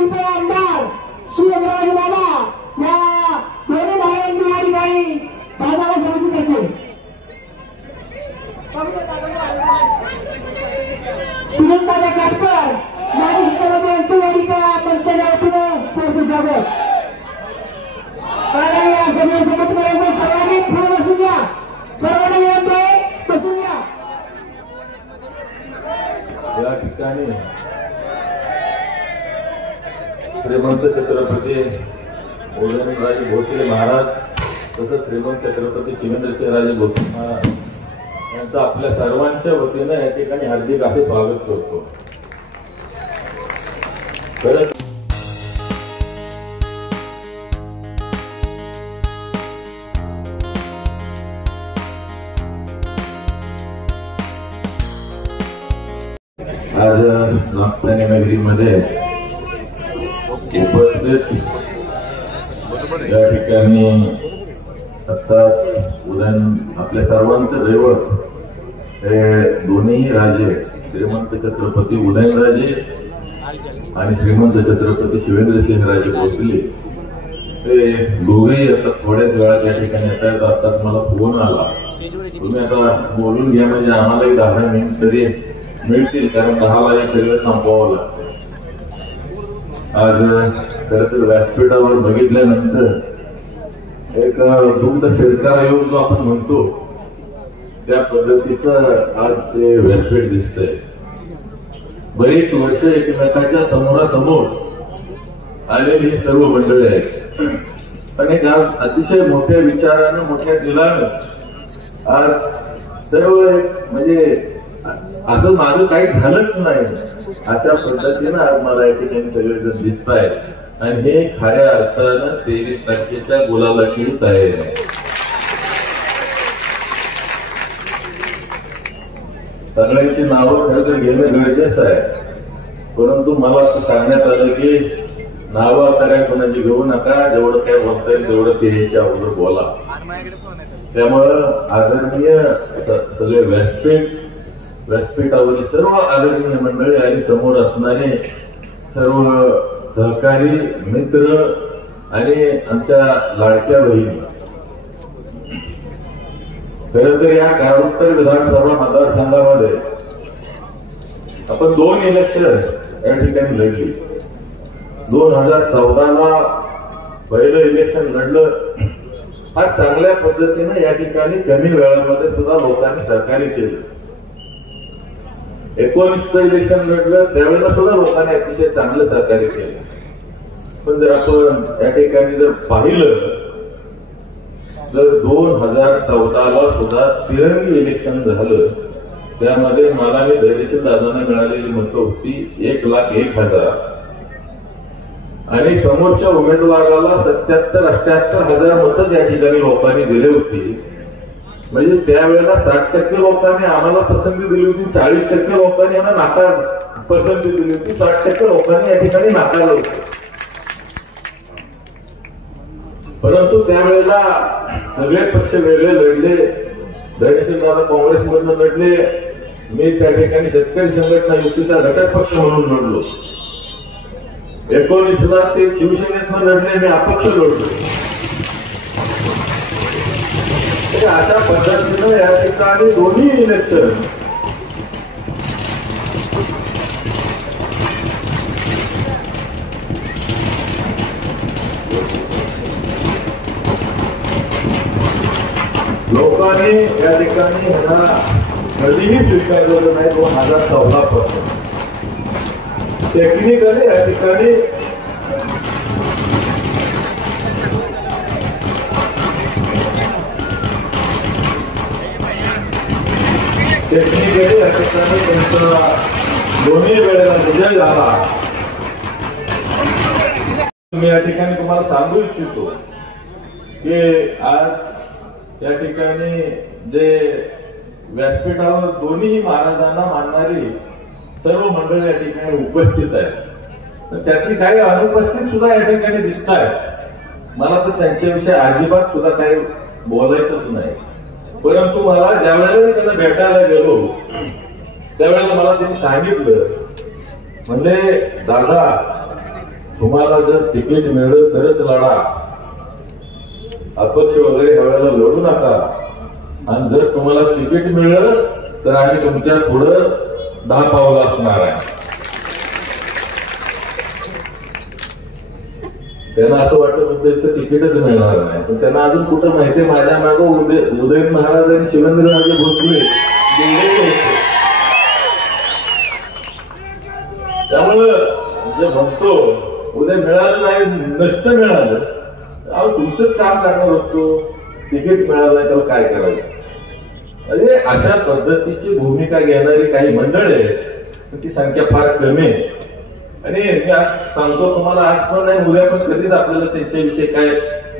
शिल्पे आमदार शिवराज बाबा या दोन्ही महाराजांची या ठिकाणी बाजारात समजून करते। सुनंदादा काटकर माजी शिक्षणामध्ये अंतर्वाडिका मंचाच्या वतीनं त्यांचं स्वागत। या सगळ्या समोर करायचं सर्वांनी पुढे बसून घ्या, सर्वांना विनंती आहे बसून घ्या। या ठिकाणी श्रीमंत छत्रपती उदयनराजे भोसले महाराज तसंच श्रीमंत छत्रपती शिवेंद्रसिंहराजे भोसले महाराज यांचं आपल्या सर्वांच्या वतीनं या ठिकाणी हार्दिक असे स्वागत करतो। आज नागठाणे नगरीमध्ये उपस्थित या ठिकाणी आत्ताच उदयन आपल्या सर्वांचं दैवत हे दोन्ही राजे श्रीमंत छत्रपती उदयनराजे आणि श्रीमंत छत्रपती शिवेंद्रसिंहराजे भोसले ते दोघेही आता थोड्याच वेळात या ठिकाणी येतात। आताच मला फोन आला, तुम्ही आता बोलून घ्या म्हणजे आम्हालाही 10 मिनिट तरी मिळतील, कारण 10 ला सगळं संपवावं लागतं। आज खरं तर व्यासपीठावर बघितल्यानंतर एक दुग्ध शेतकरी योग जो आपण म्हणतो त्या पद्धतीचं आज ते व्यासपीठ दिसतंय। बरीच वर्ष एकमेकाच्या समोरासमोर आलेली सर्व मंडळी आहेत आणि आज अतिशय मोठ्या विचारानं मोठ्या दिलानं आज सर्व म्हणजे असं माझं काही झालंच नाही अशा पद्धतीनं आज मला या ठिकाणी सगळेजण दिसत आहेत आणि हे खऱ्या अर्थानं 23 तारखेच्या गुलालाची तयारी आहे। सगळ्यांची नावं खरं तर घेणं गरजेचं आहे, परंतु मला असं सांगण्यात आलं की नावं आता काय कोणाची घेऊ नका, जेवढं काय बोलता येईल तेवढं ते याच्या अगोदर बोला। त्यामुळं आदरणीय सगळे व्यासपीठावरील सर्व आदरणीय मंडळी आणि समोर असणारे सर्व सहकारी मित्र आणि आमच्या लाडक्या बहिणी, खरं तर या काळोत्तर विधानसभा मतदारसंघामध्ये आपण 2 इलेक्शन या ठिकाणी लढली। 2014 ला पहिलं इलेक्शन लढलं, फार चांगल्या पद्धतीनं या ठिकाणी कमी वेळामध्ये सुद्धा लोकांनी सहकार्य केलं। 19चं इलेक्शन लढलं त्यावेळेला सुद्धा लोकांनी अतिशय चांगलं सहकार्य केलं। पण जर आपण या ठिकाणी जर पाहिलं तर 2014 ला सुद्धा तिरंगी इलेक्शन झालं, त्यामध्ये मला आणि धैर्यशील दादांना मिळालेली मतं होती 1,01,000 आणि समोरच्या उमेदवाराला 77-78 हजार मतच या ठिकाणी लोकांनी दिली होती। म्हणजे त्यावेळेला 60% लोकांनी आम्हाला पसंती दिली होती, 40% लोकांनी यांना पसंती दिली होती, 60% लोकांनी या ठिकाणी नाकारलं होतं। परंतु त्यावेळेला सगळे पक्ष वेगळे लढले, धैर्यशील दादा काँग्रेसमधून लढले, मी त्या ठिकाणी शेतकरी संघटना युतीचा घटक पक्ष म्हणून लढलो। 19 ला ते शिवसेनेतून लढले, मी अपक्ष लढलो। अशा पद्धतीनं या ठिकाणी दोन्ही इलेक्शन लोकांनी या ठिकाणी ह्यांना कधीही स्वीकारलेलं नाही। 2014 पासून टेक्निकली या ठिकाणी त्यांचा दोन्ही वेळेला विजय झाला। मी या ठिकाणी तुम्हाला सांगू इच्छितो की आज या ठिकाणी जे व्यासपीठावर दोन्ही महाराजांना मानणारी सर्व मंडळी या ठिकाणी उपस्थित आहेत, त्यातली काही अनुपस्थित सुद्धा या ठिकाणी दिसत आहेत। मला तर त्यांच्याविषयी अजिबात सुद्धा काही बोलायचंच नाही, परंतु मला ज्या वेळेला मी त्यांना भेटायला गेलो त्यावेळेला मला त्यांनी सांगितलं, म्हणजे दादा तुम्हाला जर तिकीट मिळलं तरच लढा, अपक्ष वगैरे ह्या वेळेला लढू नका. आणि जर तुम्हाला तिकीट मिळलं तर आम्ही तुमच्या पुढं 10 पावलं असणार आहे. त्यांना असं वाटत होतं इथं तिकीटच मिळणार नाही, पण त्यांना अजून कुठं माहितीये माझ्या मागं उदयन महाराज आणि शिवेंद्रराजे भोसले गेलेले होते. त्यामुळं जे म्हणतो उद्या मिळालं नाही, नसतं मिळालं, अहो तुमचंच काम करणार होतो, तिकीट मिळालं नाही तर काय करायचं. अरे अशा पद्धतीची भूमिका घेणारी काही मंडळ आहे, ती संख्या फार कमी आहे. आणि मी आज सांगतो तुम्हाला, आज पण नाही उद्या पण कधीच आपल्याला त्यांच्याविषयी काय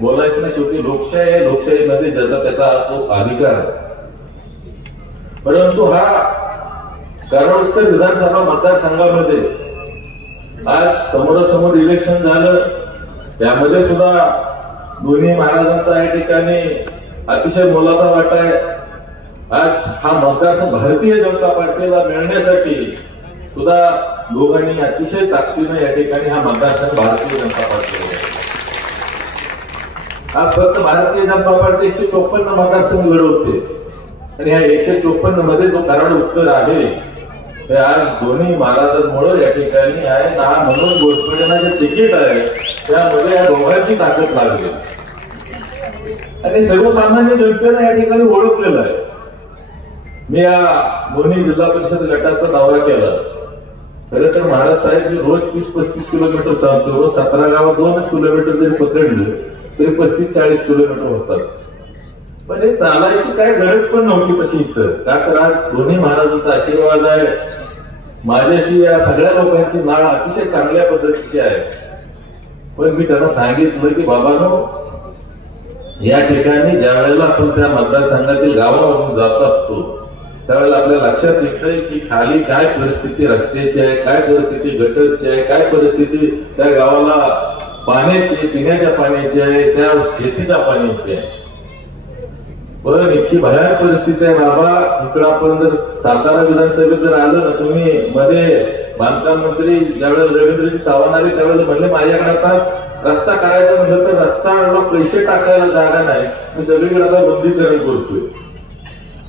बोलायचं नाही. शेवटी लोकशाही आहे, लोकशाहीमध्ये ज्याचा त्याचा तो अधिकार आहे. परंतु हा कराड उत्तर विधानसभा मतदारसंघामध्ये आज समोरासमोर इलेक्शन झालं, त्यामध्ये सुद्धा दोन्ही महाराजांचा या ठिकाणी अतिशय मोलाचा वाटा आहे. आज हा मतदारसंघ भारतीय जनता पार्टीला मिळण्यासाठी सुद्धा दोघांनी अतिशय ताकदीनं या ठिकाणी हा मतदारसंघ भारतीय जनता पार्टीला. आज फक्त भारतीय जनता पार्टी 154 मतदारसंघ लढवते आणि ह्या 154 मध्ये जो कराड उत्तर आहे ते आज दोन्ही महाराजांमुळे या ठिकाणी आहे. म्हणून घोषणेला जे तिकीट आहे त्यामध्ये या दोघांची ताकद लागली आणि सर्वसामान्य जनतेनं या ठिकाणी ओळखलेलं आहे. मी या दोन्ही जिल्हा परिषद गटाचा दौरा केला. खरं तर महाराज साहेब मी रोज 30-35 किलोमीटर चालतो. रोज 17 गावात 2 किलोमीटर जरी पकडलं तरी 35-40 किलोमीटर होतात. पण हे चालायची काही गरज पण नव्हती तशी इथं. का तर आज दोन्ही महाराजांचा आशीर्वाद आहे. माझ्याशी या सगळ्या लोकांची नाळ अतिशय चांगल्या पद्धतीची आहे. पण मी त्यांना सांगितलं की बाबांनो, या ठिकाणी ज्या वेळेला आपण त्या मतदारसंघातील गावामधून जात असतो त्यावेळेला आपल्या लक्षात येतंय की खाली काय परिस्थिती रस्त्याची आहे, काय परिस्थिती गटरची आहे, काय परिस्थिती त्या गावाला पाण्याची, पिण्याच्या पाण्याची आहे, त्या शेतीच्या पाण्याची आहे. पण इतकी भयानक परिस्थिती आहे बाबा. इकडं आपण जर सातारा विधानसभेत जर आलं ना, तुम्ही मध्ये बांधकाम मंत्री ज्यावेळेला रवींद्रजी चव्हाण आले त्यावेळेला म्हणले माझ्याकडे आता रस्ता करायचा म्हटलं तर रस्त्याला पैसे टाकायला जागा नाही, मी सगळीकडे आता बंदीकरण करतोय.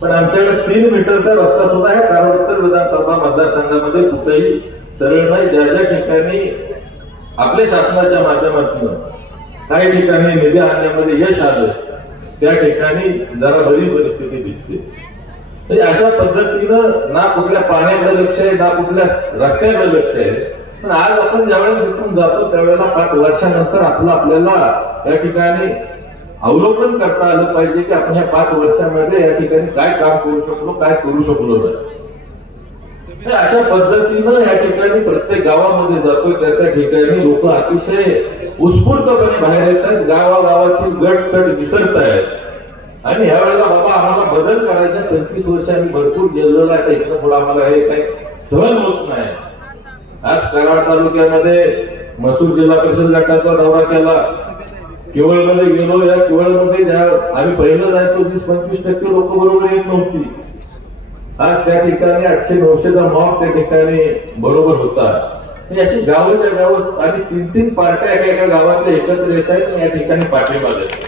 पण आमच्याकडे 3 मीटरचा रस्ता सुद्धा आहे कराड उत्तर विधानसभा मतदारसंघामध्ये कुठेही सरळ नाही. ज्या ज्या ठिकाणी आपल्या शासनाच्या माध्यमातून काही ठिकाणी निधी आणण्यामध्ये यश आलं त्या ठिकाणी जरा बरी परिस्थिती दिसते. म्हणजे अशा पद्धतीनं ना कुठल्या पाण्याकडे लक्ष आहे ना कुठल्या रस्त्याकडे लक्ष आहे. पण आज आपण ज्यावेळेला तिथून जातो त्यावेळेला 5 वर्षानंतर आपल्याला या ठिकाणी अवलोकन करता आलं पाहिजे की आपण ह्या 5 वर्षांमध्ये या ठिकाणी काय काम करू शकलो, काय करू शकलो नाही. अशा पद्धतीनं या ठिकाणी प्रत्येक गावामध्ये जातोय त्या त्या ठिकाणी लोक अतिशय उत्स्फूर्तपणे बाहेर येतात. गावागावातील गट तट विसरत आहेत आणि यावेळेला बाबा आम्हाला बदल करायच्या 25 वर्षांनी भरपूर गेलेलो आहे. आता इथं पुढे आम्हाला हे काही सहन होत नाही. आज कराड तालुक्यामध्ये मसूर जिल्हा परिषद गटाचा दौरा केला, केवळमध्ये गेलो. या केवळमध्ये ज्या आम्ही पहिलं जायचो 20-25% लोक बरोबर येत नव्हती. आज त्या ठिकाणी 800-900चा मॉब त्या ठिकाणी बरोबर होता. अशी गावाच्या गाव आणि 3-3 पार्ट्या एका गावातल्या एकत्र येत आहेत या ठिकाणी पाठिंबा देतात.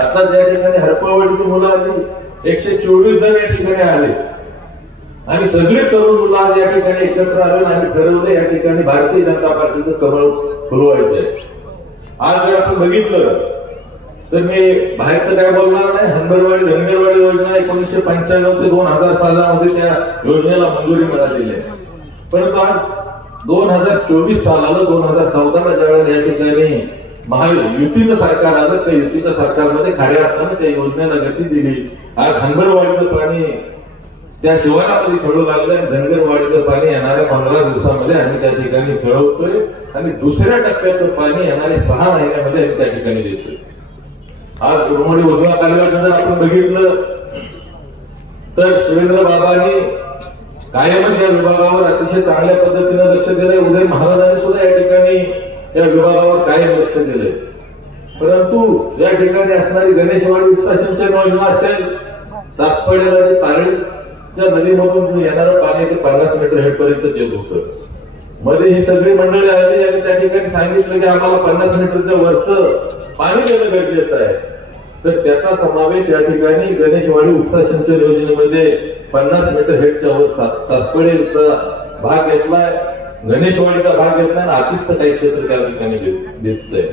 आता ज्या ठिकाणी हरपळवाडीची मुलं आली 124 जण या ठिकाणी आले आणि सगळे तरुण मुलं आज या ठिकाणी एकत्र आले आणि ठरवलं या ठिकाणी भारतीय जनता पार्टीचं कमळ फुलवायचंय. आज जर आपण बघितलं तर मी बाहेरचं काय बोलणार नाही. हंबरवाडी धनगरवाडी योजना 1995 ते 2000 सालामध्ये त्या योजनेला मंजुरी मिळालेली आहे. परंतु आज 2024 सालाला 2014ला ज्यावेळेला या ठिकाणी महायुतीचं सरकार आलं त्या युतीच्या सरकारमध्ये खऱ्या अर्थानं त्या योजनेला गती दिली. आज हंबरवाडीचं पाणी त्या शिवारामध्ये खेळू लागलं आणि धनगरवाडीचं पाणी येणाऱ्या 15 दिवसामध्ये आम्ही त्या ठिकाणी खेळवतोय आणि दुसऱ्या टप्प्याचं पाणी येणाऱ्या 6 महिन्यामध्ये आम्ही त्या ठिकाणी देतोय. आज कुरमोडी उजवा कालव्याचं जर आपण बघितलं तर शिवेंद्र बाबांनी कायमच या विभागावर अतिशय चांगल्या पद्धतीनं लक्ष दिलंय. उदय महाराजांनी सुद्धा या ठिकाणी या विभागावर कायम लक्ष दिलंय. परंतु या ठिकाणी असणारी गणेशवाडी उपसा सिंचन योजना असेल, सासपडेला जे तारेच्या नदीमधून येणारं पाणी ते 50 मीटर हेडपर्यंत येत होतं. मध्ये ही सगळी मंडळी आली आणि त्या ठिकाणी सांगितलं की आम्हाला 50 मीटरच्या वरचं पाणी देणं गरजेचं आहे. तर त्याचा समावेश या ठिकाणी गणेशवाडी उपसा सिंचन योजनेमध्ये 50 मीटर हेडच्या वर सासपडेचा भाग घेतलाय, गणेशवाडीचा भाग घेतलाय आणि आतीचं काही क्षेत्र त्या ठिकाणी दिसतंय.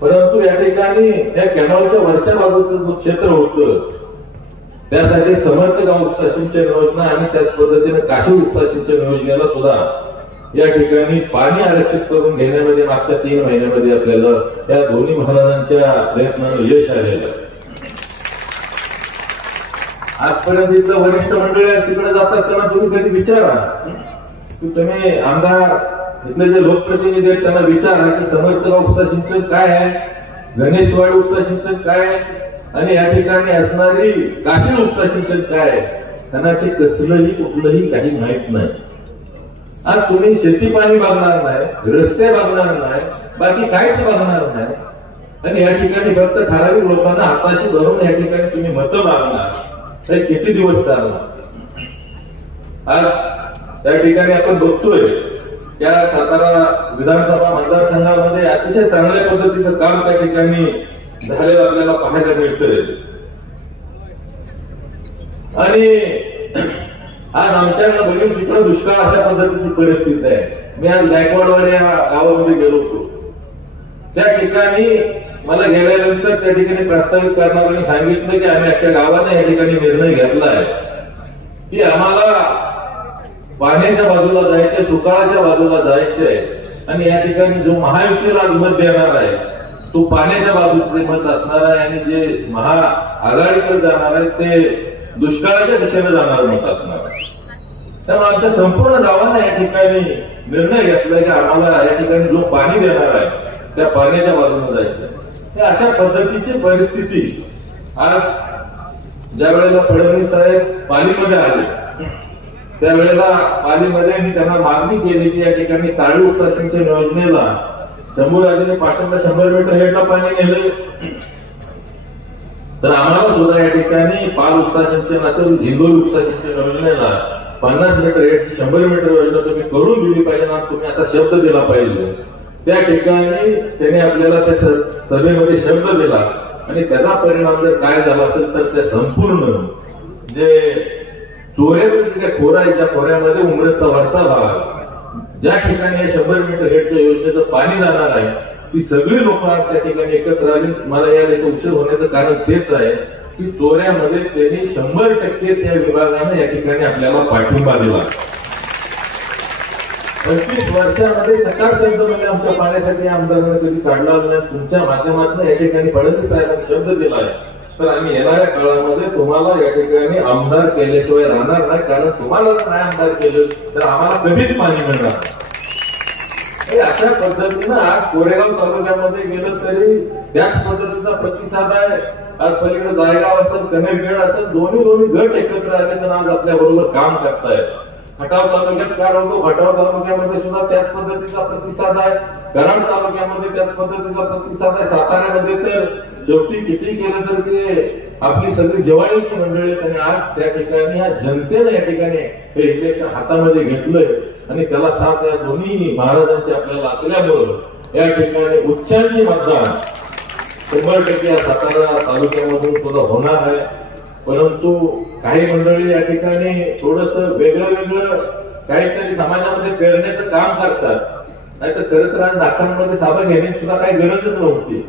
परंतु या ठिकाणी या कॅनॉलच्या वरच्या बाजूचं जो क्षेत्र होतं त्यासाठी समर्थ गाव उपसा सिंचन योजना आणि त्याच पद्धतीने काशी उपसा सिंचन योजनेला सुद्धा या ठिकाणी पाणी आरक्षित करून घेण्यामध्ये मागच्या 3 महिन्यामध्ये आपल्याला या दोन्ही महाराजांच्या प्रयत्नानं यश आलेलं आहे. आजपर्यंत इथलं वरिष्ठ मंडळी तिकडे जातात त्यांना तुम्ही कधी विचारा की तुम्ही आमदार इथले जे लोकप्रतिनिधी आहेत त्यांना विचारा की समर्थ गाव उपसा सिंचन काय आहे, गणेशवाडी उपसा सिंचन काय आहे आणि या ठिकाणी असणारी काशी उपसा सिंचन काय आहे. त्यांना ते कसलंही कुठलंही काही माहित नाही. आज तुम्ही शेती पाणी बघणार नाही, रस्ते बघणार नाही, बाकी काहीच बघणार नाही आणि या ठिकाणी फक्त ठराविक लोकांना हाताशी धरून या ठिकाणी तुम्ही मतं मागणार. तर किती दिवस चालणार. आज त्या ठिकाणी आपण बघतोय त्या सातारा विधानसभा मतदारसंघामध्ये अतिशय चांगल्या पद्धतीचं काम त्या ठिकाणी झालेलं आपल्याला पाहायला मिळतंय. आणि आज आमच्याकडे बघून तिकडे दुष्काळ अशा पद्धतीची परिस्थिती आहे. मी आज गायकवाडवाडी या गावामध्ये गेलो होतो. त्या ठिकाणी मला गेल्यानंतर त्या ठिकाणी प्रस्तावित करणाऱ्यांनी सांगितलं की आम्ही अख्ख्या गावाने या ठिकाणी निर्णय घेतला आहे की आम्हाला पाण्याच्या बाजूला जायचंय, सुकाळाच्या बाजूला जायचंय आणि या ठिकाणी जो महायुतीला मत देणार आहे तो पाण्याच्या बाजूचे मत असणार आहे आणि जे महाआघाडीकडे जाणार आहे ते दुष्काळाच्या दिशेने जाणार मत असणार आहे. त्यामुळे आमच्या संपूर्ण गावाने या ठिकाणी निर्णय घेतलाय की आम्हाला या ठिकाणी जो पाणी देणार आहे त्या पाण्याच्या बाजूने जायचं. अशा पद्धतीची परिस्थिती आज ज्या वेळेला फडणवीस साहेब पालीमध्ये आले त्यावेळेला पालीमध्ये मी त्यांना मागणी केली की या ठिकाणी ताळी उपसा सिंचन योजनेला शंभूराजेने पाटणला 100 मीटर हेडला पाणी नेले तर आम्हाला सुद्धा या ठिकाणी पाल उपसा सिंचन असेल, झिंगोल उपसा सिंचन योजनेला 50 मीटर हेड 100 मीटर योजना तुम्ही करून दिली पाहिजे ना, तुम्ही असा शब्द दिला पाहिजे. त्या ठिकाणी त्याने आपल्याला त्या सभेमध्ये शब्द दिला आणि त्याचा परिणाम जर काय झाला असेल तर त्या संपूर्ण जे चोऱ्याचं जे काही खोरा आहे त्या खोऱ्यामध्ये उमरेचा वरचा भाग ज्या ठिकाणी 100 मीटर हेडच्या योजनेचं पाणी जाणार आहे ती सगळी लोक आज त्या ठिकाणी एकत्र आली. मला याला उशीर होण्याचं कारण तेच आहे की चोऱ्यामध्ये त्यांनी 100% त्या विभागाने या ठिकाणी आपल्याला पाठिंबा दिला. 25 वर्षामध्ये चकार शब्द म्हणजे आमच्या पाण्यासाठी आमदारांनी कधी काढला नाही. तुमच्या माध्यमातून या ठिकाणी फडणवीस साहेबांनी शब्द दिला आहे तर आम्ही येणाऱ्या काळामध्ये तुम्हाला या ठिकाणी आमदार केल्याशिवाय राहणार नाही. कारण तुम्हाला नाही आमदार केलं तर आम्हाला कधीच पाणी मिळणार. अशा पद्धतीनं आज कोरेगाव तालुक्यामध्ये गेलं तरी त्याच पद्धतीचा प्रतिसाद आहे. आज पलीकडे जायगाव असेल, कनेरगड असेल, दोन्ही गट एकत्र आले तर आज आपल्या बरोबर काम करतायत. खटाव तालुक्यात काय होतो, खटाव तालुक्यामध्ये सुद्धा त्याच पद्धतीचा प्रतिसाद आहे. कराड तालुक्यामध्ये त्याच पद्धतीचा प्रतिसाद आहे. साताऱ्यामध्ये तर शेवटी किती केलं तर ते आपली सगळी जवानीची मंडळी आणि आज त्या ठिकाणी ह्या जनतेने या ठिकाणी हे इलेक्शन हातामध्ये घेतलंय आणि त्याला साथ या दोन्ही महाराजांची आपल्याला असल्यामुळं या ठिकाणी उच्चांकी मतदान 100% या सातारा तालुक्यामधून सुद्धा होणार आहे. परंतु काही मंडळी या ठिकाणी थोडस वेगळं काहीतरी समाजामध्ये पेरण्याचं काम करतात. नाहीतर खरं तर आज नागठाणमध्ये सभा घेण्याची सुद्धा काही गरजच नव्हती.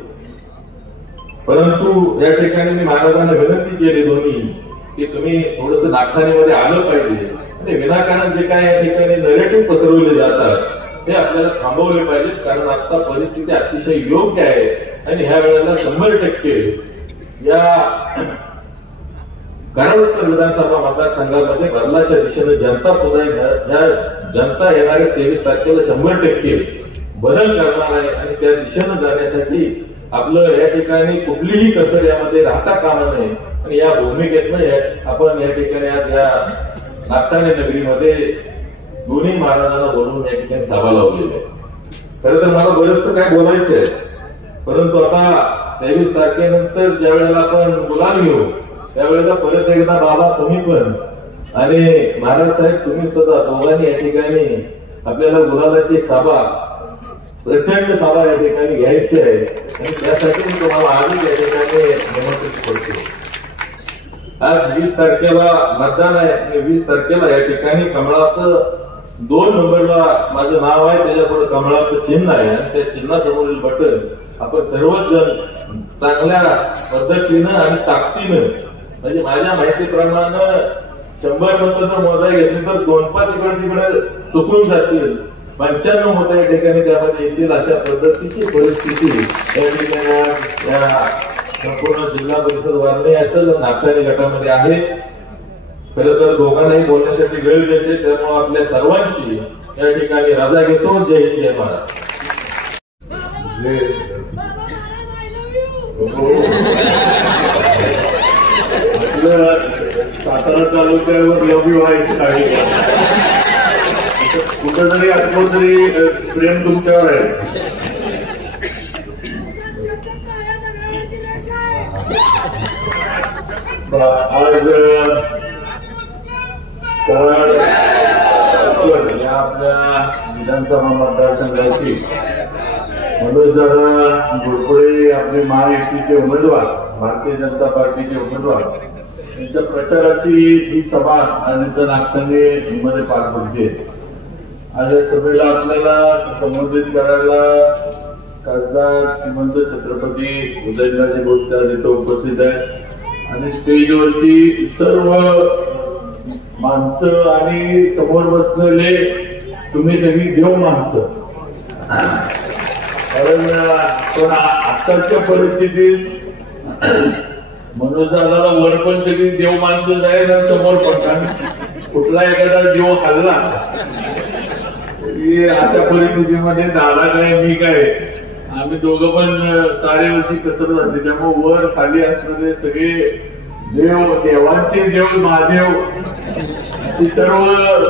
परंतु या ठिकाणी मी महाराजांना विनंती केली दोन्ही की तुम्ही थोडस नागठाणेमध्ये आलं पाहिजे आणि विनाकारण जे काय या ठिकाणी नरेटिव्ह पसरवले जातात ते आपल्याला थांबवले पाहिजे. कारण आता परिस्थिती अतिशय योग्य आहे आणि ह्या वेळेला 100% या कराड उत्तर विधानसभा मतदारसंघामध्ये बदलाच्या दिशेने जनता सुद्धा या जनता येणाऱ्या 23 तारखेला 100% बदल करणार आहे आणि त्या दिशेनं जाण्यासाठी आपलं या ठिकाणी कुठलीही कसर यामध्ये राहता कामा नये आणि या भूमिकेतनं आपण या ठिकाणी आज या नागठाणे नगरीमध्ये दोन्ही महाराजांना बोलवून या ठिकाणी सभा लावलेली आहे. खरं तर मला बरंचसं काय बोलायचं आहे परंतु आता 23 तारखेनंतर ज्या वेळेला आपण गुलाम घेऊ त्यावेळेला परत एकदा बाबा तुम्ही पण आणि महाराज साहेब तुम्ही सुद्धा दोघांनी या ठिकाणी आपल्याला गुलाबाची साभा, प्रचंड साभा या ठिकाणी घ्यायची आहे आणि त्यासाठी मी तुम्हाला आजच या ठिकाणी निमंत्रित करतो. आज 20 तारखेला मतदान आहे आणि 20 तारखेला या ठिकाणी कमळाचं 2 नंबरला माझं नाव आहे, त्याच्यापुढे कमळाचं चिन्ह आहे आणि त्या चिन्हासमोरील बटन आपण सर्वच जण चांगल्या पद्धतीनं आणि ताकदीनं, म्हणजे माझ्या माहितीप्रमाणे 100 मतं मोजा घेतली तर 2-5 इकडे चुकून जातील, 95 मतं या ठिकाणी त्यामध्ये येतील अशा पद्धतीची परिस्थिती या ठिकाणी या संपूर्ण जिल्हा परिषद वारणे असेल नागठाणे गटामध्ये आहे. खरं तर दोघांनाही बोलण्यासाठी वेळ द्यायचे, त्यामुळे आपल्या सर्वांची या ठिकाणी रजा घेतो. जय हिंद, जय महाराज. सातारा तालुक्यावर लव्ह यू व्हायचं काही कुठंतरी असलं तरी प्रेम तुमच्यावर आहे. आज कराड या आपल्या विधानसभा मतदारसंघाची मनोजदादा घोरपडे आपले महायुतीचे उमेदवार, भारतीय जनता पार्टीचे उमेदवार यांच्या प्रचाराची ही सभा आज इथं नागठाणे मध्ये पार पडते. आज या सभेला आपल्याला संबोधित करायला खासदार श्रीमंत छत्रपती उदयनराजे भोसले आज इथं उपस्थित आहे आणि स्टेजवरची सर्व माणसं आणि समोर बसलेले तुम्ही सगळी देव माणसं. कारण पण आताच्या परिस्थितीत मनोजदादाला वर पण सगळी देव माणसं जाईल आणि समोर पण कुठला एखादा जीव हल्ला अशा परिस्थितीमध्ये दादा काय मी काय आम्ही दोघं पण तारेवरची कसरत असते, त्यामुळे वर खाली असणारे सगळे देव, देवांचे देव महादेव अशी सर्व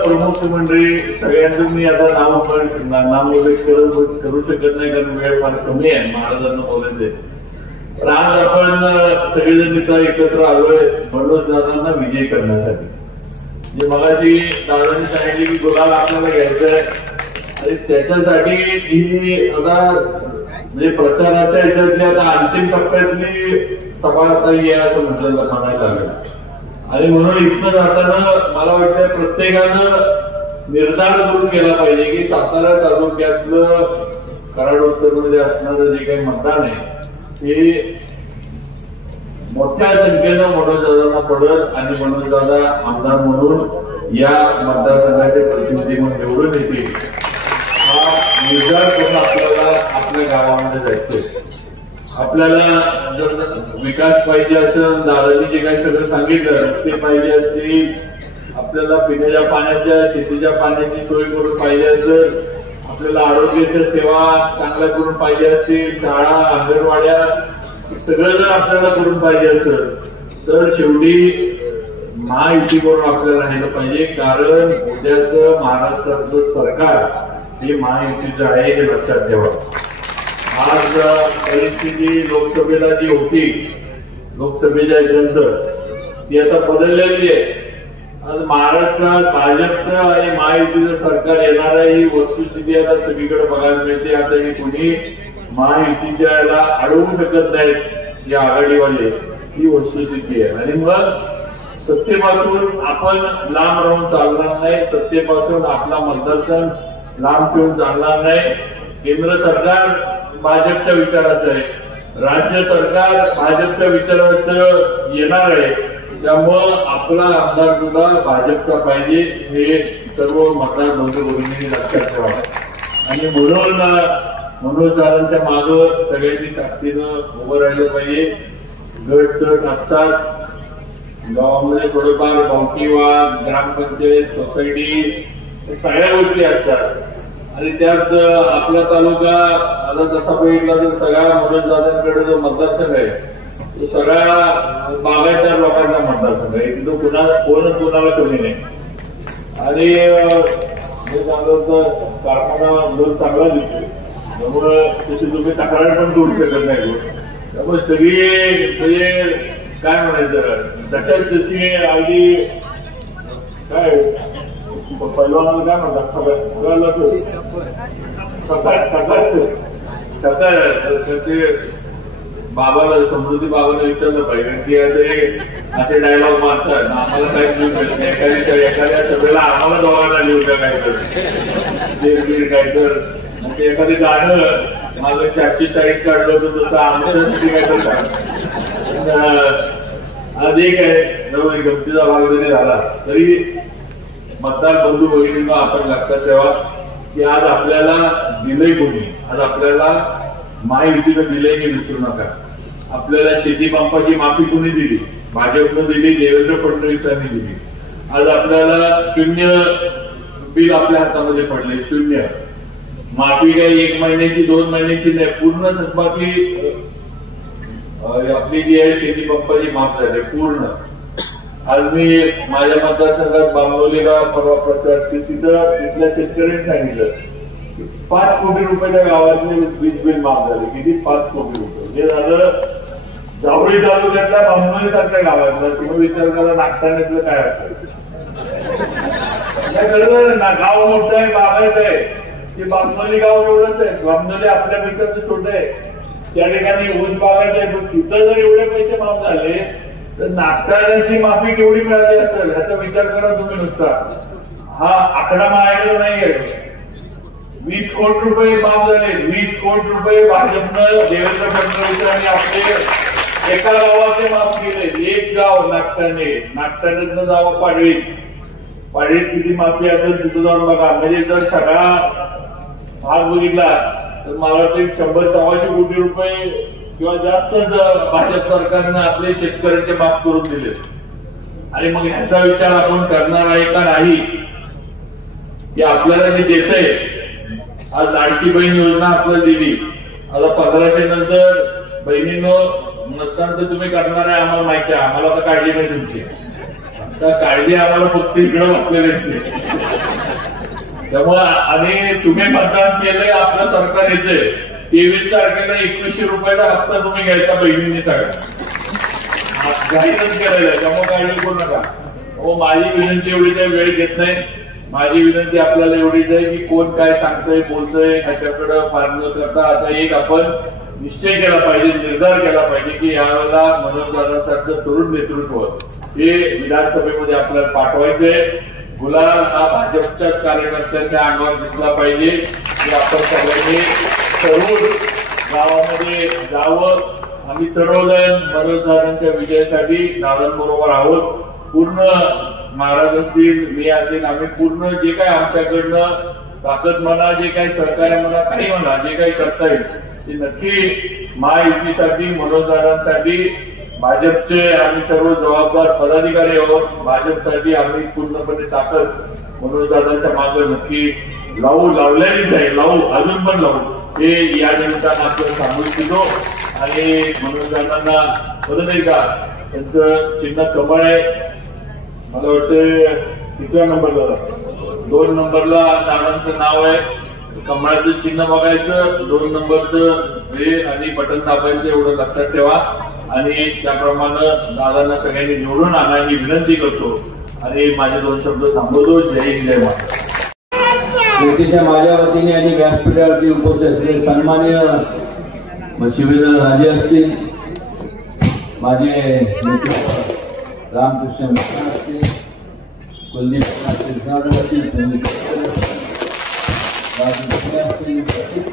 प्रमुख मंडळी सगळ्यांचं मी आता नामोल्लेख करू शकत नाही कारण वेळ फार कमी आहे महाराजांना बोलायचे. पण आज आपण सगळेजण इथं एकत्र आलोय मनोजदादांना विजयी करण्यासाठी. जे मगाशी दादांनी सांगितले की गुलाल आपल्याला घ्यायचंय आणि त्याच्यासाठी ही आता म्हणजे प्रचाराच्या ह्याच्यातली आता अंतिम टप्प्यातली सभा आता ही असं म्हणायला लागेल. आणि म्हणून इथनं जाताना मला वाटतं प्रत्येकानं निर्धार करून गेला पाहिजे की सातारा तालुक्यातलं कराड उत्तरमध्ये असणारं जे काही मतदान आहे ते मोठ्या संख्येनं मनोजदादांना पडत आणि मनोजदादा आमदार म्हणून या मतदारसंघाचे प्रतिनिधी म्हणून निवडून येतील हा निर्धार करून आपल्याला आपल्या गावामध्ये जायचंय. आपल्याला जर विकास पाहिजे असेल, दादांनी जे काही सगळं सांगितलं, रस्ते पाहिजे असतील, आपल्याला पिण्याच्या पाण्याच्या शेतीच्या पाण्याची सोय करून पाहिजे असेल, आपल्याला आरोग्याच्या सेवा चांगल्या करून पाहिजे असतील, शाळा अंगणवाड्या सगळं जर आपल्याला करून पाहिजे असेल तर शेवटी महायुतीवरून आपल्याला राहिलं पाहिजे. कारण उद्याचं महाराष्ट्रातलं सरकार हे महायुतीचं आहे हे लक्षात ठेवा. आज परिस्थिती लोकसभेला जी होती, लोकसभेच्या ह्याच्यानंतर ती आता बदललेली आहे. आज महाराष्ट्रात भाजपचं आणि महायुतीचं सरकार येणार आहे ही वस्तुस्थिती आता सगळीकडे बघायला मिळते. आता ही कुणी महायुतीच्या याला अडवू शकत नाहीत या आघाडीवाले, ही वस्तुस्थिती आहे. आणि मग सत्तेपासून आपण लांब राहून चालणार नाही, सत्तेपासून आपला मतदारसंघ लांब ठेवून चालणार नाही. केंद्र सरकार भाजपच्या विचाराचं आहे, राज्य सरकार भाजपच्या विचाराचं येणार आहे, त्यामुळं आपला आमदार सुद्धा भाजपचा पाहिजे हे सर्व मतदार बंधूंनी लक्षात ठेवा. आणि म्हणून मनोजदादांच्या मागं सगळ्यांनी ताकदीनं उभं राहिलं पाहिजे. गट तट असतात गावामध्ये, थोडेफार गावकीवाद, ग्रामपंचायत, सोसायटी सगळ्या गोष्टी असतात आणि त्यात आपला तालुका आता तसा बघितला तर सगळ्या मनोजदादांकडे जो मतदारसंघ आहे तो सगळ्या बागायतदार लोकांचा मतदारसंघ आहे. तिथं कोणाला कमी नाही. आणि हे सांगत होतं कारखाना दर चांगला दिसतो, त्यामुळे तशी तुम्ही तक्रार पण करू शकत नाही. त्यामुळे सगळी म्हणजे काय म्हणायचं जशाच जशी अगदी काय पहिलवानाला काय म्हणतात ते बाबाला समृद्धी बाबाला विचारलं पाहिजे की आता असे डायलॉग मारतात आम्हाला काय लिहून मिळत नाही एखाद्या सभेला आम्हाला दोघांना लिहून द्या काय तर शेरबीर काय तर ते एखादे गाणं माझं 440 काढलं होतं तसं आमच्यासाठी काय तर आज एक आहे जर गमतीचा भाग जरी झाला तरी मतदार बंधू भगिनींना आपण लक्षात ठेवा की आज आपल्याला दिलंय कोणी आज आपल्याला महायुतीचं दिलंय हे विसरू नका आपल्याला शेती पंपाची माफी कोणी दिली भाजपनं दिली देवेंद्र फडणवीसांनी दिली आज आपल्याला 0 बिल आपल्या हातामध्ये पडले 0 माफी काही 1 महिन्याची 2 महिन्याची नाही पूर्ण थकबाकी आपली जी आहे शेती पंपाची माफ झाली पूर्ण आज मी माझ्या मतदारसंघात बांबोलीला परवा प्रचार तिथल्या शेतकऱ्यांनी सांगितलं 5 कोटी रुपयाच्या गावातले वीज बिल माफ झाले किती 5 कोटी रुपये हे झालं जावळी तालुक्यातल्या बांबोली सारख्या गावातलं तुम्ही विचार करा नागठाण्यातलं काय असतं ना गाव मोठं आहे बागायत आहे ते बांबोली गाव एवढंच आहे बांबोली आपल्यापेक्षा छोटं आहे त्या ठिकाणी ऊस बागायत आहे पण तिथं जर एवढे पैसे माफ झाले तर नागठाण्याची माफी केवढी मिळाली असेल ह्याचा विचार करा तुम्ही नुसता हा आकडा माझ्याकडे नाहीये 20 कोटी रुपये माफ झाले 20 कोटी रुपये भाजपनं देवेंद्र फडणवीसांनी आपले एका गावाचे माफ केले एक गाव नागठाण्यातनं जावं पाडळीत किती माफी असेल तिथं जाऊन बघा म्हणजे जर सगळा भाग बघितला तर मला वाटतं 100-125 कोटी रुपये किंवा जास्त भाजप सरकारनं आपले शेतकऱ्यांचे माफ करून दिले आणि मग ह्याचा विचार आपण करणार आहे का नाही की आपल्याला जे देतंय आज लाडकी बहीण योजना आपल्याला दिली आता 1500 नंतर बहिणीनं मतदान तर तुम्ही करणार आहे आम्हाला माहिती आहे आम्हाला तर काळजी नाही तुमची तर काळजी आम्हाला फक्त इकडं बसलेल्यांची त्यामुळे आणि तुम्ही मतदान केलंय आपलं सरकार येते 23 तारखेला 2100 रुपयाचा हप्ता तुम्ही घ्यायचा बहिणींनी सगळ्या जाहीरच केलेलं आहे त्यामुळे काळजी करू नका हो माझी विनंती एवढीच आहे वेळ घेत नाही माझी विनंती आपल्याला एवढीच आहे की कोण काय सांगतंय बोलतंय ह्याच्याकडे फार न करता आता एक आपण निश्चय केला पाहिजे निर्धार केला पाहिजे की यावेळेला मनोजदादांसारखं तरुण नेतृत्व हे विधानसभेमध्ये आपल्याला पाठवायचंय गुलाल हा भाजपच्याच कार्यकर्त्यांच्या अंगावर दिसला पाहिजे की आपण सगळ्यांनी ठरवून गावामध्ये जावं आम्ही सर्वजण मनोजदादांच्या विजयासाठी दादांबरोबर आहोत पूर्ण महाराज असतील मी असेल आम्ही पूर्ण जे काय आमच्याकडनं ताकद म्हणा जे काही सहकार्य म्हणा काही म्हणा जे काही करता येईल ते नक्की महायुतीसाठी मनोजदादांसाठी भाजपचे आम्ही सर्व जबाबदार पदाधिकारी आहोत भाजपसाठी आम्ही पूर्णपणे ताकद मनोजदादांच्या मागे नक्की लावलेलीच आहे अजून पण लावू हे या निमित्तानं आपण सांगू इच्छितो आणि मनोजदादांना परत एकदा त्यांचं चिन्ह कमळ आहे मला वाटतं कितव्या नंबरला 2 नंबरला दादांचं नाव आहे कमळाचं चिन्ह बघायचं 2 नंबरचं हे आणि बटन दाबायचं एवढं लक्षात ठेवा आणि त्याप्रमाणे दादांना सगळ्यांनी निवडून आणा ही विनंती करतो आणि माझे 2 शब्द थांबवतो जय हिंद जय महाराष्ट्र माझ्या वतीने आणि व्यासपीठावरती उपस्थित असलेले सन्माननीय शिवेंद्र राजे असतील माझे रामकृष्ण मिश्रा असतील कुलदीप असतील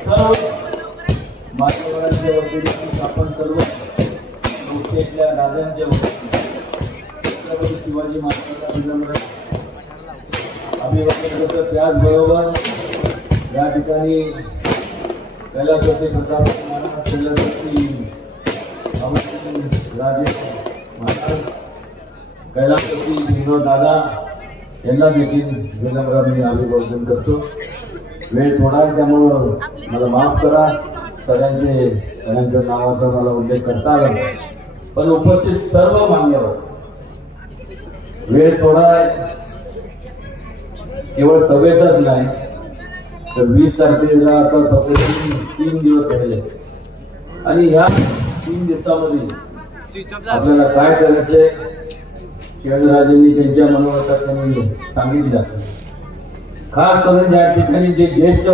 सर्व मान्यवरांच्या वतीने आपण सर्व मोठ्या राजांच्या वतीने छत्रपती शिवाजी महाराजांना अभिवादन करतो त्याचबरोबर या ठिकाणी कैलासवासी प्रताप महाराज कैलासवासी राजे महाराज कैलासवासी विनोद दादा यांना देखील विनम्र मी अभिवादन करतो वेळ थोडा त्यामुळं मला माफ करा सगळ्यांच्या नावाचा मला उल्लेख करता आला पण उपस्थित सर्व मान्यवर वेळ थोडा केवळ सभेचाच नाही तर 20 तारखेला आता फक्त 3 दिवस राहिले आणि ह्या 3 दिवसामध्ये आपल्याला काय करायचंय शिवेंद्रराजेंनी त्यांच्या मनोगतात त्यांनी सांगितलं खास करून या ठिकाणी जे ज्येष्ठ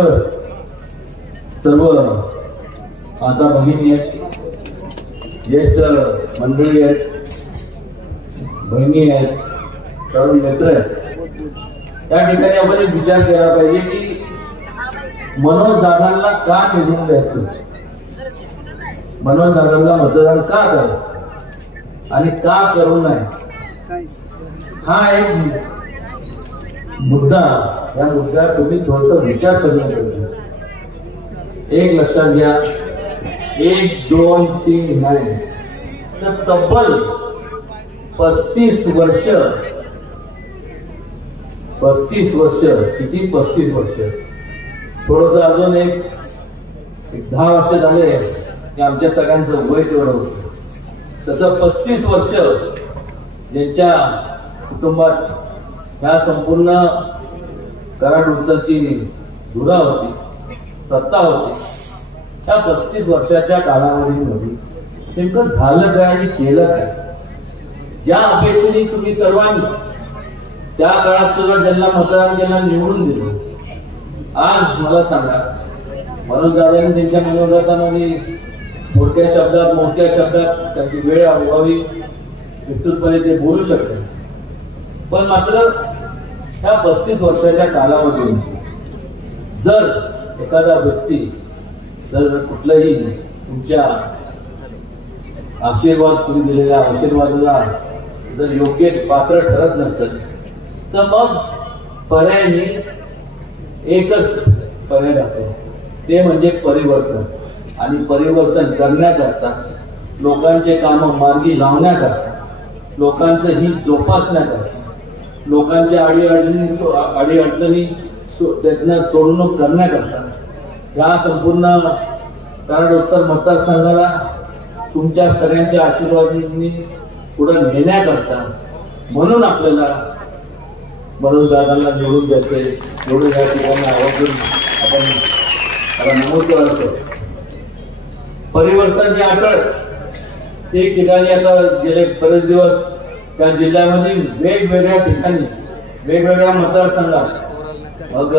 सर्व आता भगिनी आहेत, ज्येष्ठ मंडळी आहेत, बहिणी आहेत, तरुण मित्र आहेत, त्या ठिकाणी आपण एक विचार केला पाहिजे की मनोज दादांना का निवडून द्यायचं, मनोज दादांना मतदान का करायचं आणि का करू नये, हा एक मुद्दा, या मुद्द्यावर तुम्ही थोडासा विचार करणं गरजेचं आहे. एक लक्षात घ्या, 1, 2, 3 नाही तर तब्बल 35 वर्ष, 35 वर्ष, किती 35 वर्ष, थोडस अजून एक 10 वर्ष झाले की आमच्या सगळ्यांचं वय तेवढं होतं. तसं 35 वर्ष ज्यांच्या कुटुंबात ह्या संपूर्ण कराड उत्तरची धुरा होती, सत्ता होती, त्या 35 वर्षाच्या कालावधीमध्ये नेमकं झालं काय आणि केलं काय, ज्या अपेक्षेने तुम्ही सर्वांनी त्या काळात सुद्धा ज्यांना मतदान केलं, निवडून दिलं, आज मला सांगा, मनोज दादांनी त्यांच्या मनोगतामध्ये मोठ्या शब्दात, मोठ्या शब्दात त्यांची वेळ अभावी विस्तृतपणे ते बोलू शकते, पण मात्र ह्या 35 वर्षाच्या कालावधीमध्ये जर एखादा व्यक्ती जर कुठलाही तुमच्या आशीर्वाद, तुम्ही दिलेल्या आशीर्वादाला जर योग्य पात्र ठरत नसेल तर मग पर्यायी एकच पर्याय राहतो, ते म्हणजे परिवर्तन. आणि परिवर्तन करण्याकरता, लोकांचे काम मार्गी लावण्याकरता, लोकांचं हित जोपासण्याकरता, लोकांच्या अडीअडचणी त्यातनं सोडवणूक करण्याकरता, या संपूर्ण कराड उत्तर मतदारसंघाला तुमच्या सगळ्यांच्या आशीर्वादांनी पुढे नेण्याकरता, म्हणून आपल्याला मनोज दादांना निवडून द्यायचे, एवढं या ठिकाणी आवर्जून आपण नमूद करायचं. परिवर्तन जे अटळ, एक ठिकाणी आता गेले बरेच दिवस त्या जिल्ह्यामध्ये वेगवेगळ्या ठिकाणी, वेगवेगळ्या मतदारसंघात, मग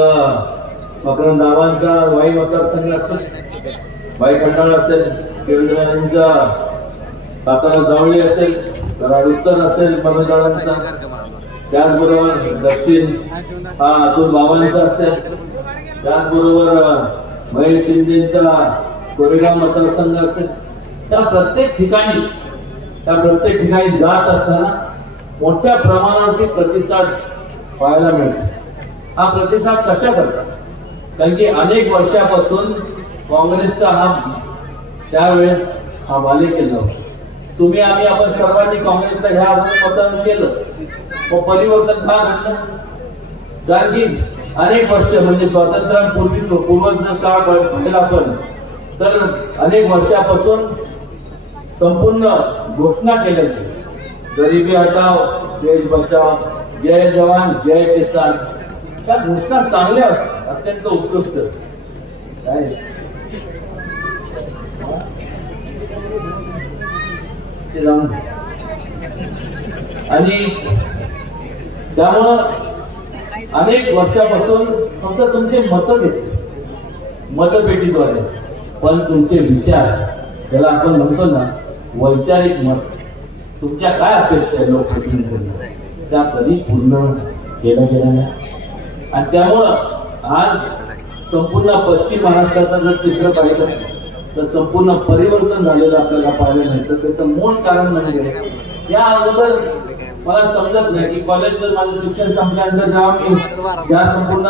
मकरंद दादांचा वाई मतदारसंघ असेल, वाई खंडाळा असेल, केंद्रांचा सातारा जावळी असेल, कराड उत्तर असेल मनोज दादांचा, त्याचबरोबर दक्षिण हा अतुल बाबांचा असेल, त्याचबरोबर महेश शिंदेचा कोरेगाव मतदारसंघ असेल, त्या प्रत्येक ठिकाणी जात असताना मोठ्या प्रमाणावरती प्रतिसाद पाहायला मिळतो. हा प्रतिसाद कशा करतात? कारण की अनेक वर्षापासून काँग्रेसचा हा त्यावेळेस हा बालेकिल्ला होता. तुम्ही आपण सर्वांनी काँग्रेसला ह्या मतदान केलं, मग परिवर्तन का घडलं? कारण की अनेक वर्ष म्हणजे स्वातंत्र्यापूर्वीच पूर्वज काळ पाहिला आपण तर अनेक वर्षापासून संपूर्ण घोषणा केल्या, गरिबी हटाव, देश बचाव, जय जवान जय किसान, त्या घोषणा चांगल्या, अत्यंत उत्कृष्ट आणि त्यामुळं अनेक वर्षापासून फक्त तुमचे मत घेतले मतपेटीद्वारे, पण तुमचे विचार, त्याला आपण म्हणतो ना वैचारिक मत, तुमच्या काय अपेक्षा आहे लोकप्रतिनिधींना, त्या कधी पूर्ण केल्या गेल्या नाही. आणि त्यामुळं आज संपूर्ण पश्चिम महाराष्ट्राचं जर चित्र पाहिलं तर संपूर्ण परिवर्तन झालेलं आपल्याला पाहायला मिळतं. त्याचं मूळ कारण म्हणजे या अगोदर मला समजत नाही की कॉलेजचं माझं शिक्षण संपल्यानंतर जेव्हा मी या संपूर्ण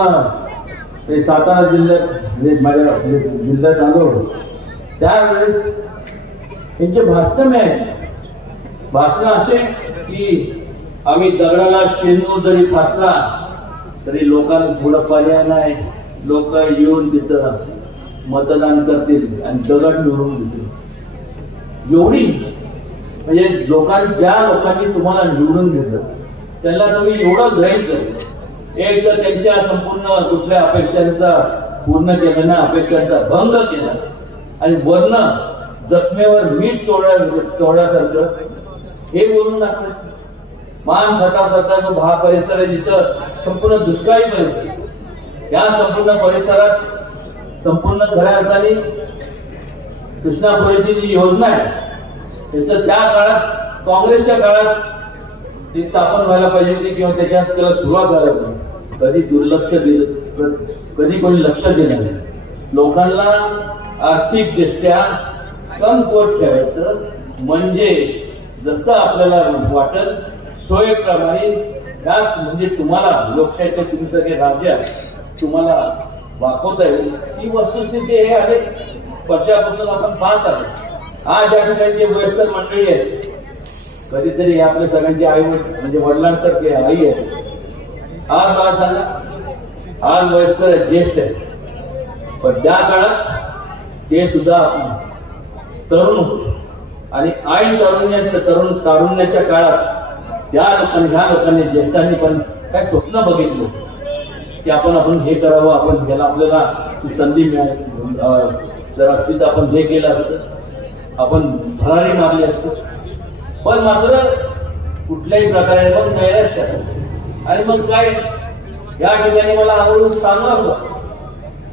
सातारा जिल्ह्यात म्हणजे माझ्या जिल्ह्यात आलो त्यावेळेस त्यांचे भाषण असे की आम्ही दगडाला शेंदूर जरी फासला तरी लोकांना थोडं पर्याय नाही, लोक येऊन तिथं मतदान करतील आणि दगड निवडून देतील. एवढी म्हणजे ज्या लोकांनी तुम्हाला निवडून दिलं त्याला तुम्ही एवढं ग्रहित केलं, एक तर त्यांच्या संपूर्ण कुठल्या अपेक्षांचा पूर्ण केलं ना, अपेक्षांचा भंग केला आणि वर्ण जखमेवर मीठ चोळल्यासारखं हे बोलून दाखवायचं. मान खटाव सरकारचा हा परिसर आहे जिथं संपूर्ण दुष्काळी परिस्थिती, या संपूर्ण परिसरात संपूर्ण खऱ्या अर्थाने कृष्णापुरीची जी योजना आहे त्याचं त्या काळात काँग्रेसच्या काळात ती स्थापन व्हायला पाहिजे होती किंवा त्याच्यात त्याला सुरुवात व्हायला पाहिजे. कधी दुर्लक्ष दिलं, कधी कोणी लक्ष दिलं नाही. लोकांना आर्थिक दृष्ट्या कमकुवत ठेवायचं म्हणजे जसं आपल्याला वाटेल सोयीप्रमाणे त्याच म्हणजे तुम्हाला लोकशाहीचं तुम्ही सगळे राज्य तुम्हाला वाकवता येईल ही वस्तुस्थिती हे अनेक वर्षापासून आपण पाहत आहोत. आज या ठिकाणी जे वयस्कर मंडळी आहेत कधीतरी आपल्या सगळ्यांची आई म्हणजे वडिलांसारखे आई आहे. आज मला सांगा आज वयस्कर ज्येष्ठ आहे पण त्या काळात ते सुद्धा तरुण होते आणि ऐन तारुण्याच्या काळात ह्या लोकांनी ज्येष्ठांनी पण काय स्वप्न बघितलं की आपण हे करावं, आपण ह्याला आपल्याला संधी मिळाली जर असती तर आपण हे केलं असतं, आपण भरारी मारली असतं. पण मात्र कुठल्याही प्रकारे मग नैराश्य आणि मग काय या ठिकाणी मला आवडून सांगणं असं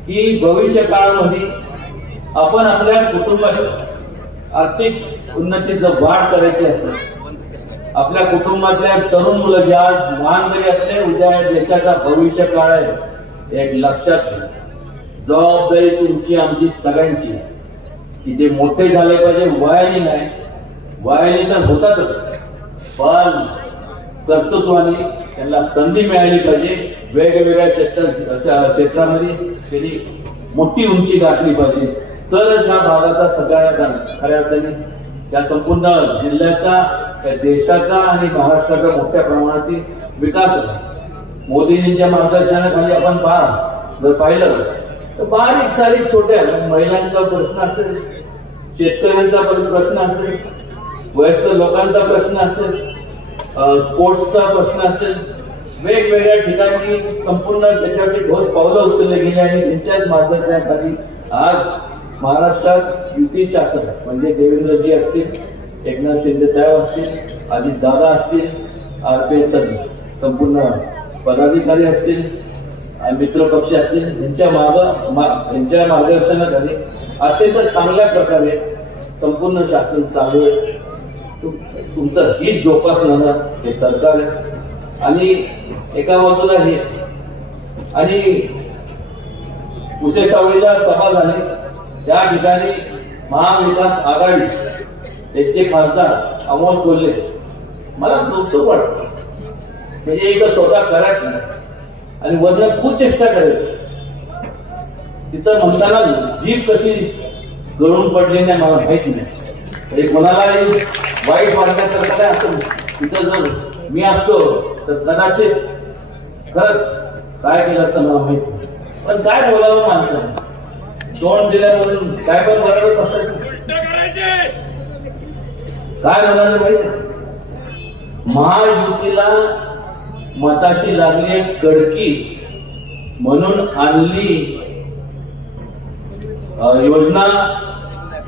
की भविष्य काळामध्ये आपण आपल्या कुटुंबाची आर्थिक उन्नतीचं वाढ करायची असेल आपल्या कुटुंबातल्या तरुण मुलं जे आज लहान जरी असले उद्या देशाचा भविष्य काळ आहे एक लक्षात घ्या. जबाबदारी तुमची आमची सगळ्यांची की ते मोठे झाले पाहिजे वयाने नाही वयाने तर होतातच पण कर्तृत्वाने त्यांना संधी मिळाली पाहिजे. वेगवेगळ्या क्षेत्रामध्ये त्यांनी मोठी उंची गाठली पाहिजे तरच ह्या भागाचा सगळ्या खऱ्या अर्थाने या संपूर्ण जिल्ह्याचा देशाचा आणि महाराष्ट्राचा मोठ्या प्रमाणात विकास होतो. मोदींच्या मार्गदर्शनाखाली आपण जर पाहिलं तर बारीक सारीक छोट्या महिलांचा प्रश्न असेल, शेतकऱ्यांचा प्रश्न असेल, वयस्कर लोकांचा प्रश्न असेल, स्पोर्ट्सचा प्रश्न असेल, वेगवेगळ्या ठिकाणी संपूर्ण त्याच्यावरची ठोस पावलं उचलली गेली आणि त्यांच्याच मार्गदर्शनाखाली आज महाराष्ट्रात युती शासन म्हणजे देवेंद्रजी असतील, एकनाथ शिंदे साहेब असतील, अजित दादा असतील, RPS संपूर्ण पदाधिकारी असतील, मित्र पक्ष असतील यांच्या मार्गदर्शनाखाली अत्यंत चांगल्या प्रकारे संपूर्ण शासन चालू आहे. तुमचं हित जोपासणारं हे सरकार आहे आणि एका बाजूला हे आणि कुसेसावळीला सभा झाली त्या ठिकाणी महाविकास आघाडी त्यांचे खासदार अमोल कोल्हे मला कौतुक वाटतं म्हणजे एक स्वतः करायचं आणि वरनं खूप चेष्टा करायची. तिथं म्हणताना जीभ कशी गळून पडली नाही मला माहिती नाही. कोणालाही वाईट वाटण्यासारखं काय असं तिथं जर मी असतो तर कदाचित खरंच काय केलं असतं मला माहिती नाही. पण काय बोलावं माणसाने तोंड दिल्यामधून काय पण बरोबर असायचं काय म्हणाले माहिती महायुतीला मताची लागली कडकी म्हणून आणली योजना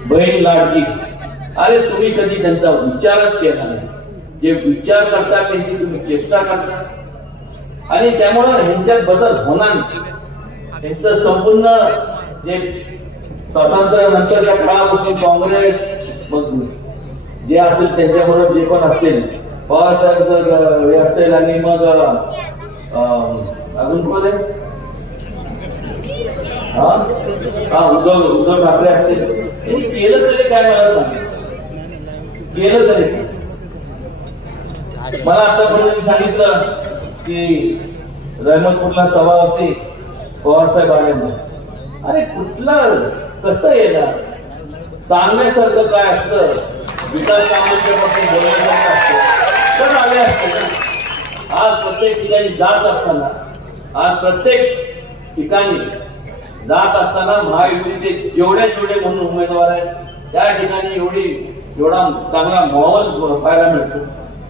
बहीण लाडकी. अरे तुम्ही कधी त्यांचा विचारच केला नाही. जे विचार करता त्यांची तुम्ही चेष्टा करता आणि त्यामुळं ह्यांच्यात बदल होणार नाही. त्यांचं संपूर्ण जे स्वातंत्र्यानंतरच्या काळापासून काँग्रेस मग जे असेल त्यांच्याबरोबर जे पण असेल पवार साहेब असेल आणि मग अजून कोण आहे उद्धव ठाकरे असतील त्यांनी केलं तरी काय मला सांग केलं तरी मला आतापर्यंत सांगितलं की रहमतपूरला सभा होती पवार साहेब आले अरे कुठलं कसं येणार सांगण्यासारखं काय असतं विकास कामांच्या बाबतीत बोलण्यासारखं असतं तर आले असते. आज प्रत्येक ठिकाणी जात असताना आज प्रत्येक ठिकाणी जात असताना महायुतीचे जेवढे म्हणून उमेदवार आहेत त्या ठिकाणी एवढा चांगला माहोल पाहायला मिळतो.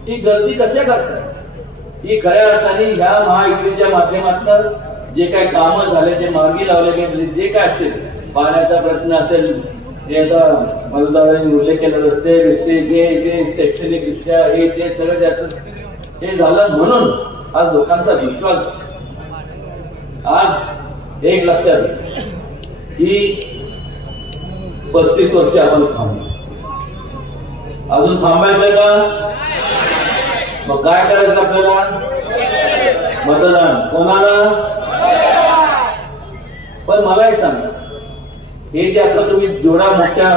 ही गर्दी कशा करतात ही खऱ्या अर्थाने ह्या महायुतीच्या माध्यमातून जे काही कामं झाले ते मार्गी लावले गेले जे काय असतील पाण्याचा प्रश्न असेल हे आता मधुदारांनी उल्लेख केला रस्ते जे शैक्षणिक दृष्ट्या हे ते सगळं जास्त हे झालं म्हणून आज लोकांचा विश्वास आज एक लक्षात घ्या की 35 वर्ष आपण थांबलो. अजून थांबायचं का? मग काय करायचं आपल्याला? मतदान कोणाला? पण मला एक सांगा, हे जे आता तुम्ही जेवढा मोठ्या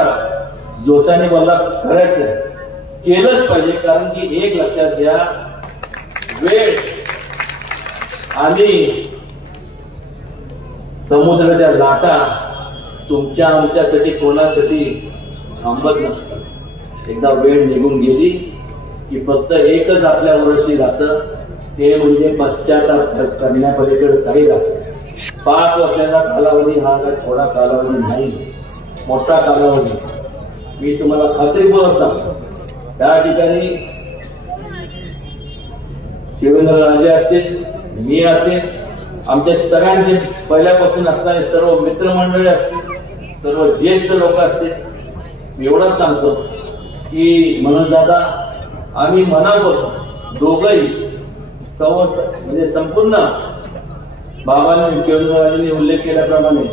जोशाने बोलला करायचं केलंच पाहिजे. कारण की एक लक्षात घ्या, वेळ आणि समुद्राच्या लाटा तुमच्या आमच्यासाठी कोणासाठी थांबत नसतात. एकदा वेळ निघून गेली की फक्त एकच आपल्या वरशी राहतं, ते म्हणजे पश्चाताप करण्यापलीकडे काही राहतं. 5 वर्षाचा कालावधी हा काय थोडा कालावधी नाही, मोठा कालावधी. मी तुम्हाला खात्रीपूर्वक सांगतो, त्या ठिकाणी शिवेंद्रराजे असतील, मी असेल, आमच्या सगळ्यांचे पहिल्यापासून असणारे सर्व मित्रमंडळी असतील, सर्व ज्येष्ठ लोक असतील, मी एवढंच सांगतो की मनोज दादा, आम्ही मनापासून दोघंही म्हणजे संपूर्ण बाबांनी शिवेंद्रराजेंनी उल्लेख केल्याप्रमाणे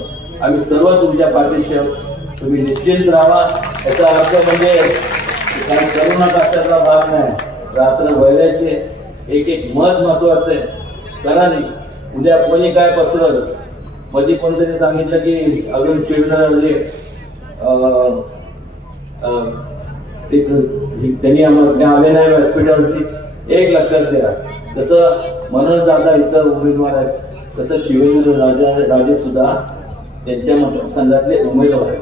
आम्ही सर्व तुमच्या पाठीशी आहोत. तुम्ही निश्चिंत राहा. याचा अर्थ म्हणजे काही करू नका अशातला भाग नाही. रात्र वैराचे एक एक मत महत्वाचं आहे. करा नाही, उद्या कोणी काय पसरवलं. मध्ये कोणतरी सांगितलं की अजून शिवेंद्रराजे त्यांनी आले नाही व्यासपीठावरती. एक लक्षात द्या, जसं मनोज दादा इतर उमेदवार आहेत, तसं शिवेंद्रराजे सुद्धा त्यांच्या मतदारसंघातले उमेदवार आहेत.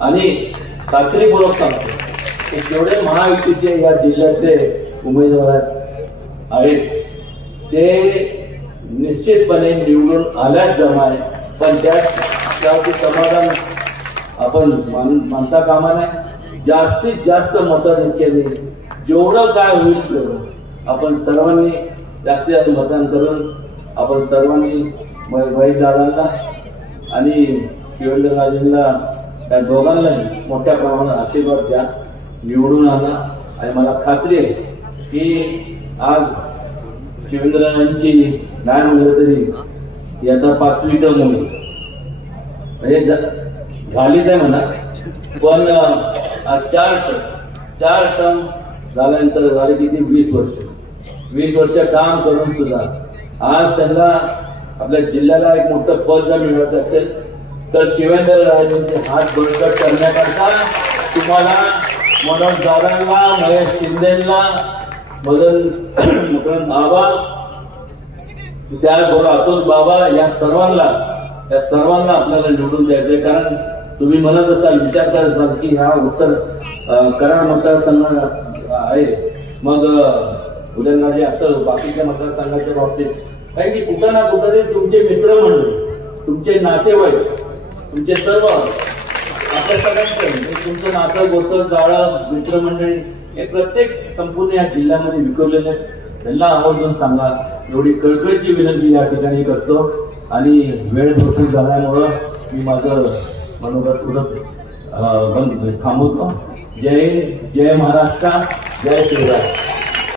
आणि खात्रीपूर्वक सांगतो की जेवढे महायुतीचे या जिल्ह्यातले उमेदवार आहेत ते निश्चितपणे निवडून आल्याच जमाय. पण त्यासाठी समाधान आपण मानता कामा नाही. जास्तीत जास्त मताधिक्याने जेवढं काय होईल तेवढं आपण सर्वांनी जास्तीत जास्त मतदान करून आपण सर्वांनी महेश दादांना आणि शिवेंद्रराजेंना त्या दोघांनाही मोठ्या प्रमाणात आशीर्वाद द्या. निवडून आणा. आणि मला खात्री आहे की आज शिवेंद्रराजांची नाही म्हणलं तरी आता 5वी टर्म होईल, म्हणजे झालीच आहे म्हणा. पण आज 4 टर्म झाल्यानंतर झाले किती 20 वर्ष काम करून सुद्धा आज त्यांना आपल्या जिल्ह्याला एक मोठं पद जर मिळवायचं असेल तर शिवेंद्रराजेंचे हात बळकट करण्याकरता तुम्हाला मनोज दादांना, महेश शिंदेला, मदन बाबा, त्याचबरोबर अतुल बाबा या सर्वांना आपल्याला निवडून द्यायचंय. कारण तुम्ही म्हणत असाल, विचार करत असाल की हा उत्तर कराड मतदारसंघ आहे, मग उदयनराजे असं बाकीच्या मतदारसंघाच्या बाबतीत काही की कुठं ना कुठं तुमचे मित्रमंडळी, तुमचे नातेवाईक, तुमचे सर्व आपल्या सगळ्यांचे तुमचं नातं गोतं जाळं मित्रमंडळी हे प्रत्येक संपूर्ण या जिल्ह्यामध्ये विखरलेले आहेत. त्यांना आवर्जून सांगा, एवढी कळकळीची विनंती या ठिकाणी करतो. आणि वेळ भरपूर झाल्यामुळं मी माझं मनोगत थांबवतो. जय हिंद, जय महाराष्ट्र, जय शिवराय.